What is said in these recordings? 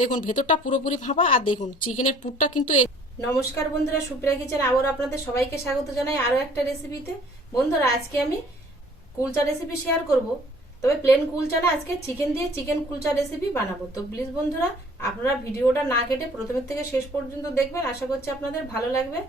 দেখুন ভেতরটা পুরোপুরি ফাঁপা। আর দেখুন চিকেনের পুরটা কিন্তু নমস্কার বন্ধুরা, সুপ্রিয়া কিচেন আবার আপনাদের সবাইকে স্বাগত জানাই আরও একটা রেসিপিতে। বন্ধুরা, আজকে আমি কুলচা রেসিপি শেয়ার করব। তবে প্লেন কুলচা না, আজকে চিকেন দিয়ে চিকেন কুলচা রেসিপি বানাবো। তো প্লিজ বন্ধুরা, আপনারা ভিডিওটা না কেটে প্রথমের থেকে শেষ পর্যন্ত দেখবেন, আশা করছি আপনাদের ভালো লাগবে।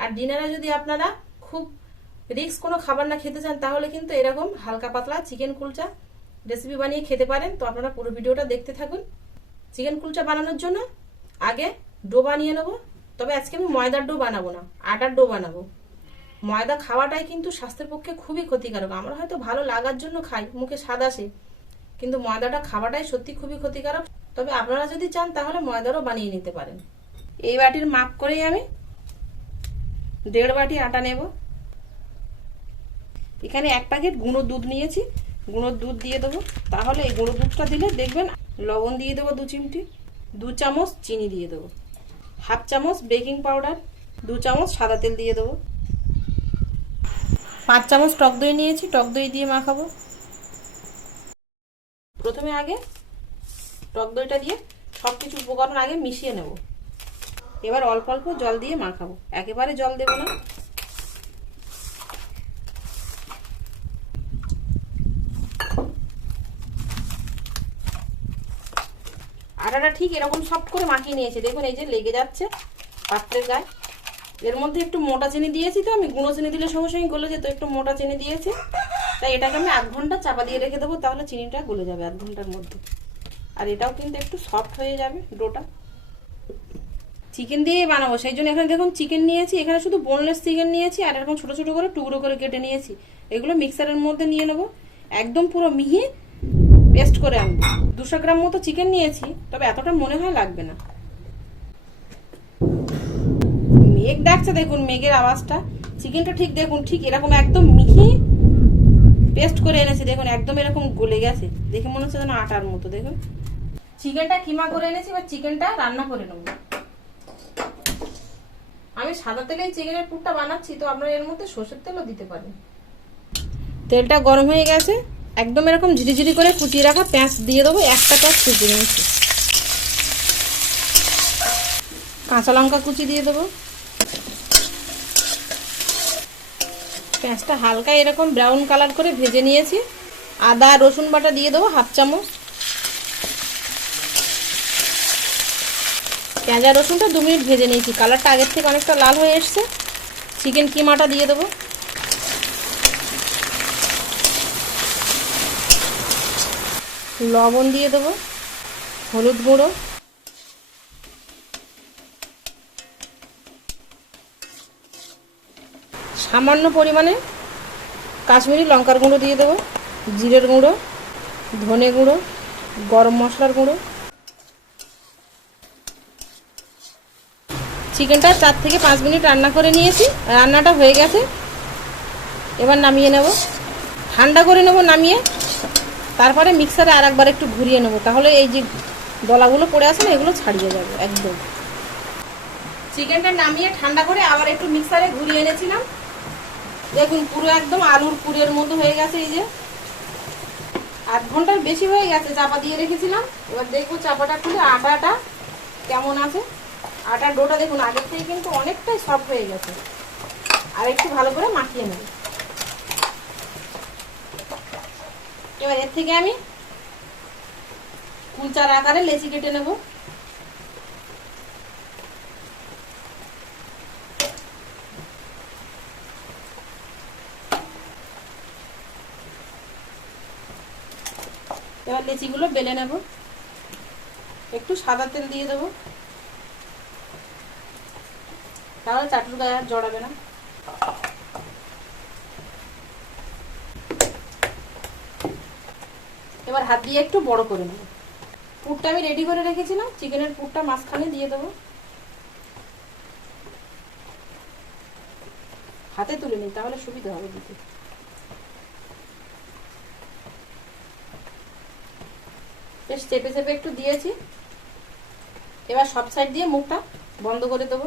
আর ডিনারে যদি আপনারা খুব রিস্ক কোনো খাবার না খেতে চান, তাহলে কিন্তু এরকম হালকা পাতলা চিকেন কুলচা রেসিপি বানিয়ে খেতে পারেন। তো আপনারা পুরো ভিডিওটা দেখতে থাকুন। চিকেন কুলচা বানানোর জন্য আগে ডো বানিয়ে নেব। তবে আজকে আমি ময়দার ডো বানাবো না, আটার ডো বানাবো। ময়দা খাওয়াটাই কিন্তু স্বাস্থ্যের পক্ষে খুবই ক্ষতিকারক। আমরা হয়তো ভালো লাগার জন্য খাই, মুখে স্বাদ আসে, কিন্তু ময়দাটা খাওয়াটাই সত্যি খুবই ক্ষতিকারক। তবে আপনারা যদি চান তাহলে ময়দারও বানিয়ে নিতে পারেন। এই বাটির মাপ করেই আমি 1.5 বাটি আটা নেব। এখানে 1 প্যাকেট গুঁড়ো দুধ নিয়েছি, গুঁড়ো দুধ দিয়ে দেবো। তাহলে এই গুঁড়ো দুধটা দিলে দেখবেন, লবণ দিয়ে দেবো 2 চিমটি, 2 চামচ চিনি দিয়ে দেবো, 1/2 চামচ বেকিং পাউডার, 2 চামচ সাদা তেল দিয়ে দেবো, 5 চামচ টক দই নিয়েছি, টক দই দিয়ে মাখাবো। প্রথমে আগে টক দইটা দিয়ে সব কিছু উপকরণ আগে মিশিয়ে নেব। এবার অল্প অল্প জল দিয়ে মাখাবো, একেবারে জল দেব না। আটাটা ঠিক এরকম সফট করে মাখিয়ে নিয়েছি। দেখুন এই যে লেগে যাচ্ছে পাত্রের গায়ে। এর মধ্যে একটু মোটা চিনি দিয়েছি, তো আমি গুঁড়ো চিনি দিলে সঙ্গে সঙ্গে গলে যেত, একটু মোটা চিনি দিয়েছি। তাই এটাকে আমি 1 ঘন্টা চাপা দিয়ে রেখে দেবো, তাহলে চিনিটা গলে যাবে 1 ঘন্টার মধ্যে। আর এটাও কিন্তু একটু সফট হয়ে যাবে ডোটা। চিকেন দিয়েই বানাবো, সেই জন্য এখানে দেখুন চিকেন নিয়েছি, এখানে শুধু বোনলেস চিকেন নিয়েছি আর এরকম ছোট ছোট করে টুকরো করে কেটে নিয়েছি। এগুলো মিক্সারের মধ্যে নিয়ে নেবো, একদম পুরো মিহি পেস্ট করে আনবো। 200 গ্রাম মতো চিকেন নিয়েছি, তবে এতটা মনে হয় লাগবে না। মেঘ ডাকছে, দেখুন মেঘের আওয়াজটা। চিকেনটা ঠিক দেখুন, ঠিক এরকম একদম মিহি পেস্ট করে এনেছি। দেখুন একদম এরকম গলে গেছে, দেখে মনে হচ্ছে যেন আটার মতো। দেখুন চিকেনটা কিমা করে এনেছি, এবার চিকেনটা রান্না করে নেব। আমি সাদা তেলেই চিকেনের পুরটা বানাচ্ছি, তো আপনারা এর মধ্যে সরষের তেলও দিতে পারেন। তেলটা গরম হয়ে গেছে, একদম এরকম ঝিরিঝিরি করে কুচিয়ে রাখা পেঁয়াজ দিয়ে দেবো। 1টা পেঁয়াজ কুচিয়ে নিয়েছি, কাঁচা লঙ্কা কুচি দিয়ে দেবো। পেঁয়াজটা হালকা এরকম ব্রাউন কালার করে ভেজে নিয়েছি। আদা রসুন বাটা দিয়ে দেবো 1/2 চামচ। পেঁয়াজ আর রসুনটা 2 মিনিট ভেজে নিয়েছি, কালারটা আগের থেকে অনেকটা লাল হয়ে এসছে। চিকেন কিমাটা দিয়ে দেবো, লবণ দিয়ে দেবো, হলুদ গুঁড়ো, সামান্য পরিমাণে কাশ্মীরি লঙ্কার গুঁড়ো দিয়ে দেবো, জিরের গুঁড়ো, ধনে গুঁড়ো, গরম মশলার গুঁড়ো। চিকেনটা 4 থেকে 5 মিনিট রান্না করে নিয়েছি, রান্নাটা হয়ে গেছে। এবার নামিয়ে নেব, ঠান্ডা করে নেব নামিয়ে। তারপরে মিক্সারে আর একবার একটু ঘুরিয়ে নেব, তাহলে এই যে দলাগুলো পড়ে আছে না, এগুলো ছাড়িয়ে যাবে একদম। চিকেনটা নামিয়ে ঠান্ডা করে আবার একটু মিক্সারে ঘুরিয়ে এনেছিলাম। দেখুন পুরো একদম আলুর পুরের মতো হয়ে গেছে। এই যে 8 ঘন্টার বেশি হয়ে গেছে চাপা দিয়ে রেখেছিলাম। এবার দেখবো চাপাটা খুলে আটাটা কেমন আছে। আটার ডোটা দেখুন আগের থেকে কিন্তু অনেকটাই সফট হয়ে গেছে। আর একটু ভালো করে মাখিয়ে নেব। এবার এর থেকে আমি কুলচার আকারে লেচি কেটে নেব। এবার লেচিগুলো বেলে নেব, একটু সাদা তেল দিয়ে দেবো, তাহলে চাটুর গায়ে আর জড়াবে না। এবার হাত দিয়ে একটু বড় করে নেব। পুরটা আমি রেডি করে রেখেছিলাম, চিকেনের পুরটা মাঝখানে দিয়ে দেবো। হাতে তুলে নিই, তাহলে সুবিধা হবে দিতে। বেশ চেপে চেপে একটু দিয়েছি। এবার সব সাইড দিয়ে মুখটা বন্ধ করে দেবো।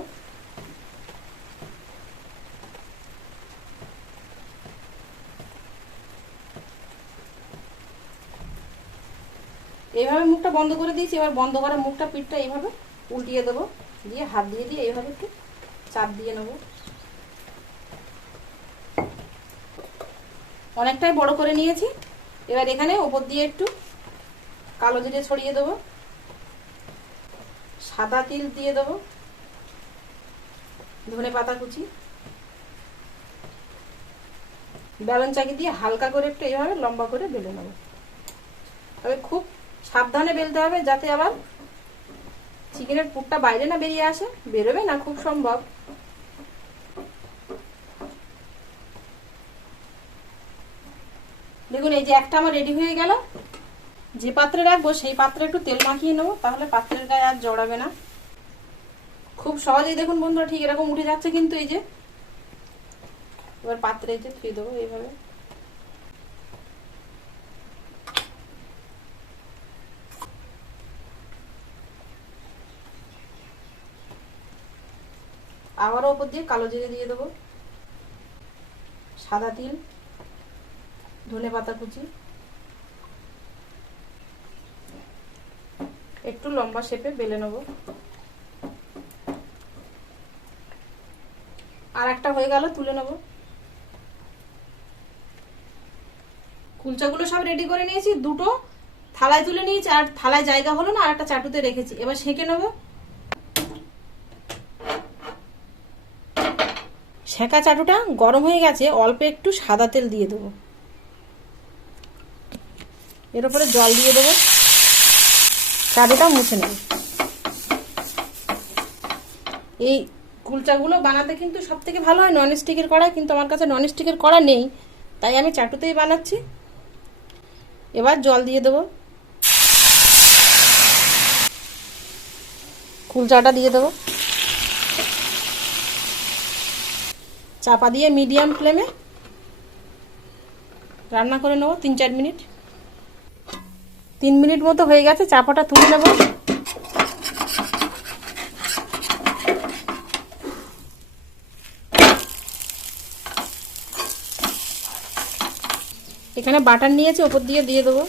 এইভাবে মুখটা বন্ধ করে দিয়েছি। এবার বন্ধ করা মুখটা পিঠটা এইভাবে উল্টিয়ে দেবো, দিয়ে হাত দিয়ে দিয়ে এইভাবে একটু চাপ দিয়ে নেবো। অনেকটাই বড় করে নিয়েছি। এবার এখানে ওপর দিয়ে একটু কালো জিরে ছড়িয়ে দেবো, সাদা তিল দিয়ে দেবো, ধনে পাতা কুচি, বেলন চাকি দিয়ে হালকা করে একটু এইভাবে লম্বা করে বেলে নেবো। তবে খুব সাবধানে বেলতে হবে, যাতে আবার চিকেনের পুরটা বাইরে না বেরিয়ে আসে। বেরোবে না খুব সম্ভব। দেখুন এই যে একটা আমার রেডি হয়ে গেল। যে পাত্রে রাখবো সেই পাত্রে একটু তেল মাখিয়ে নেবো, তাহলে পাত্রের গায়ে আর জড়াবে না। খুব সহজেই দেখুন বন্ধুরা ঠিক এরকম উঠে যাচ্ছে কিন্তু। এই যে এবার পাত্রে এই যে ধুয়ে দেবো এইভাবে। আবারও ওপর দিয়ে কালো জিরে দিয়ে দেবো, সাদা তিল, ধনে পাতা কুচি, একটু লম্বা শেপে বেলে নেবো। আর একটা হয়ে গেল, তুলে নেবো। কুলচাগুলো সব রেডি করে নিয়েছি, দুটো থালায় তুলে নিয়েছি, আর থালায় জায়গা হলো না, আর একটা চাটুতে রেখেছি। এবার সেঁকে নেবো। সেঁকা চাটুটা গরম হয়ে গেছে, অল্প একটু সাদা তেল দিয়ে দেবো। এর উপরে জল দিয়ে দেবো, চাটুটা মুছে নেব। এই কুলচাগুলো বানাতে কিন্তু সব থেকে ভালো হয় ননস্টিকের কড়াই, কিন্তু আমার কাছে ননস্টিকের কড়া নেই, তাই আমি চাটুতেই বানাচ্ছি। এবার জল দিয়ে দেবো, কুলচাটা দিয়ে দেবো, চাপা দিয়ে মিডিয়াম ফ্লেমে রান্না করে নেবো 3-4 মিনিট। 3 মিনিট মতো হয়ে গেছে, চাপাটা তুলে নেব। এখানে বাটার নিয়েছি, ওপর দিয়ে দিয়ে দেবো।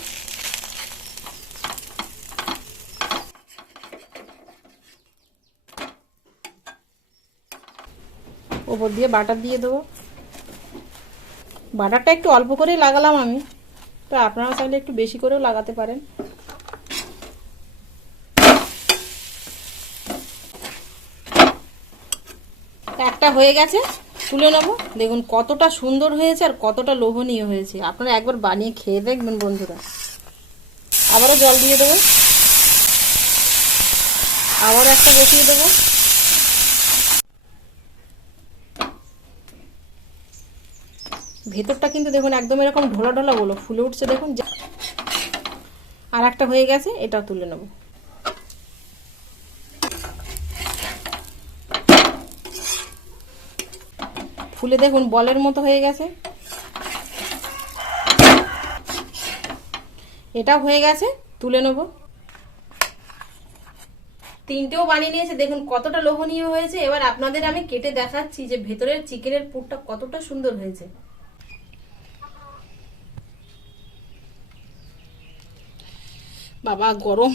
ওপর দিয়ে বাটার দিয়ে দেবো। বাটারটা একটু অল্প করেই লাগালাম আমি, তো আপনারা চাইলে একটু বেশি করেও লাগাতে পারেন। একটা হয়ে গেছে, তুলে নেবো। দেখুন কতটা সুন্দর হয়েছে আর কতটা লোভনীয় হয়েছে। আপনারা একবার বানিয়ে খেয়ে দেখবেন বন্ধুরা। আবারও জল দিয়ে দেবো, আবার একটা বসিয়ে দেবো। ভেতরটা কিন্তু দেখুন একদম এরকম ঢোলা ঢোলা গুলো ফুলে উঠছে দেখুন। আর একটা হয়ে গেছে, এটাও তুলে নেব। ফুলে দেখুন বলের মতো হয়ে গেছে। এটা হয়ে গেছে, তুলে নেব। তিনটেও বানিয়ে নিয়েছে, দেখুন কতটা লোভনীয় হয়েছে। এবার আপনাদের আমি কেটে দেখাচ্ছি যে ভেতরের চিকেনের পুরটা কতটা সুন্দর হয়েছে। বাবা গরম,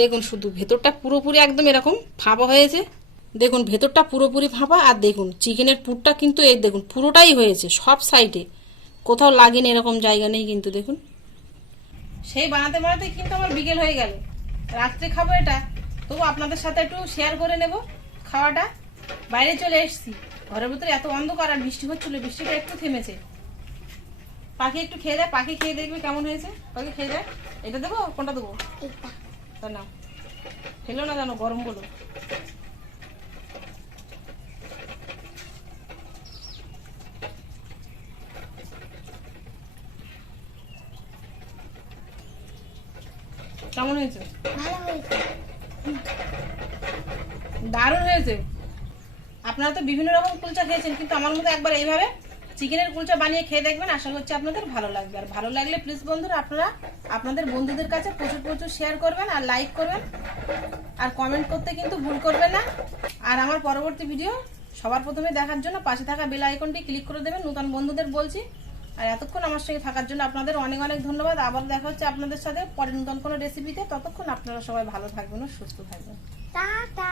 দেখুন শুধু ভেতরটা পুরোপুরি একদম এরকম ফাঁপা হয়েছে। দেখুন ভেতরটা পুরোপুরি ফাঁপা, আর দেখুন চিকেনের পুরটা কিন্তু এই দেখুন পুরোটাই হয়েছে, সব সাইডে কোথাও লাগেনি, এরকম জায়গা নেই কিন্তু। দেখুন সেই বানাতে বানাতে কিন্তু আমার বিকেল হয়ে গেল। রাত্রে খাবো এটা, তবু আপনাদের সাথে একটু শেয়ার করে নেব খাওয়াটা। বাইরে চলে এসেছি, ঘরের ভিতরে এত অন্ধকার আর বৃষ্টি হচ্ছিল, বৃষ্টিটা একটু থেমেছে। পাখি একটু খেয়ে দেয়, পাখি খেয়ে দেখবে কেমন হয়েছে। পাখি খেয়ে দেয়। এটা দেবো, কোনটা দেবো? তা না ফেলো না, জানো গরম বলো। কেমন হয়েছে? দারুণ হয়েছে। আপনারা তো বিভিন্ন রকম কুলচা খেয়েছেন, কিন্তু আমার মতো একবার এইভাবে চিকেনের কুলচা বানিয়ে খেয়ে দেখবেন। আশা করছি আপনাদের ভালো লাগবে। আর ভালো লাগলে প্লিজ বন্ধুরা আপনারা আপনাদের বন্ধুদের কাছে প্রচুর প্রচুর শেয়ার করবেন, আর লাইক করবেন, আর কমেন্ট করতে কিন্তু ভুল করবেন না। আর আমার পরবর্তী ভিডিও সবার প্রথমে দেখার জন্য পাশে থাকা বেল আইকনটি ক্লিক করে দেবেন। নতুন বন্ধুদের বলছি আর এতক্ষণ আমার সঙ্গে থাকার জন্য আপনাদের অনেক অনেক ধন্যবাদ। আবার দেখা হচ্ছে আপনাদের সাথে পরে নতুন কোনো রেসিপিতে। ততক্ষণ আপনারা সবাই ভালো থাকবেন ও সুস্থ থাকবেন। টাটা।